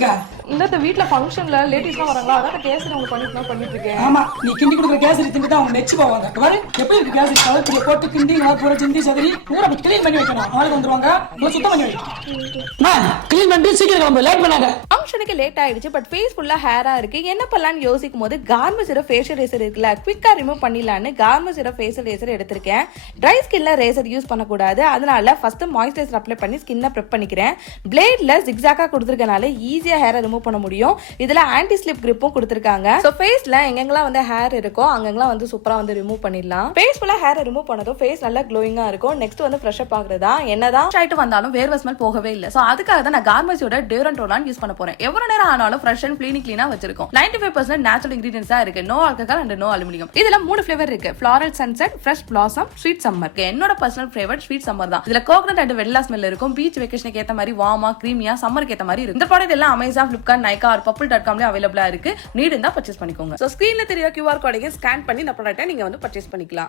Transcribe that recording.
இருக்கா? இந்த வீட்ல ஃபங்க்ஷன்ல லேடிஸ்லாம் வராங்களா, அதான் கேசரி உங்களுக்கு பண்ணிட்டு இருக்கேன். ஆமா, நீ கிண்டி கொடுக்குற கேசரி தின்னு தான் அவங்க நெச்சு போவாங்க. பாரு எப்படி இருக்கு கேசரி, கலர் போட்டு கிண்டி பூரா சிந்தி சதுரி பூரா கிளீன் பண்ணி வைக்கணும். ஆளுக்கு வந்துருவாங்க, சுத்தம் பண்ணி வைக்கணும். கிளீன் பண்ணி சீக்கிரம் கிளம்பு, லேட் பண்ணாத. ஃபங்க்ஷனுக்கு லேட் ஆயிடுச்சு, பட் ஃபேஸ் ஃபுல்லா ஹேரா இருக்கு. என்ன பண்ணலாம்னு யோசிக்கும் போது கார்மஸோட ஃபேஷியல் ரேசர் இருக்குல்ல, குவிக்கா ரிமூவ் பண்ணிடலான்னு கார்மஸோட ஃபேஷியல் ரேசர் எடுத்திருக்கேன். ட்ரை ஸ்கின்ல ரேசர் யூஸ் பண்ணக்கூடாது, அதனால ஃபர்ஸ்ட் மாய்ஸ்சரைசர் அப்ளை பண்ணி ஸ்கின்னை ப்ரெப் பண்ணிக்கிறேன். பிளேட்ல ஜிக்ஸாக்கா கொடுத்துருக்கனால ஈஸியா ஹேரை ரிமூவ் பண்ண முடியும். இதுல ஆன்டி ஸ்லிப் கிரிப்பும் கொடுத்துருக்காங்க. சோ ஃபேஸ்ல எங்கெங்கெல்லாம் வந்து ஹேர் இருக்கோ அங்கெங்கெல்லாம் வந்து சூப்பரா வந்து ரிமூவ் பண்ணிடலாம். ஃபேஸ் ஃபுல்லா ஹேர் ரிமூவ் பண்ணதும் ஃபேஸ் நல்லா க்ளோயிங்கா இருக்கும். நெக்ஸ்ட் வந்து ஃப்ரெஷ் அப் ஆகுறதா, என்னதான் ஆயிட்டு வந்தாலும் வேர்வை ஸ்மெல் போகவே இல்ல. சோ அதுக்காக தான் நான் கார்மஸியோட டியூரண்ட் ரோலான் யூஸ் பண்ண போறேன். எவ்வளவு நேரம் ஆனாலும் ஃப்ரெஷ் அண்ட் கிளீனா வச்சிருக்கோம். 95% நேச்சுரல் இன்கிரிடியன்ஸ் தான் இருக்கு. No alcohol and no aluminium. இதுல 3 ஃபிளேவர் இருக்கு: floral sunset, fresh blossom, sweet summer. என்னோட பர்சனல் ஃபேவரட் ஸ்வீட் சம்மர் தான். இதுல கோகனட் அண்ட் வெனிலா ஸ்மெல் இருக்கும். பீச் வெக்கேஷனுக்கு ஏத்த மாதிரி வார்மா கிரீமியா சம்மருக்கு ஏத்த மாதிரி இருக்கு. இந்த ப்ராடக்ட் எல்லாம் அமேசான், ஃபிளிப்கார்ட், நைகா ஆர் பர்பிள்.com அவைலபிளா இருக்கு. நீட் இருந்தா பர்ச்சேஸ் பண்ணிக்கோங்க. சோ ஸ்கிரீன்ல தெரியற QR கோடையை ஸ்கேன் பண்ணி இந்த ப்ராடக்ட்டை நீங்க வந்து பர்ச்சேஸ் பண்ணிக்கலாம்.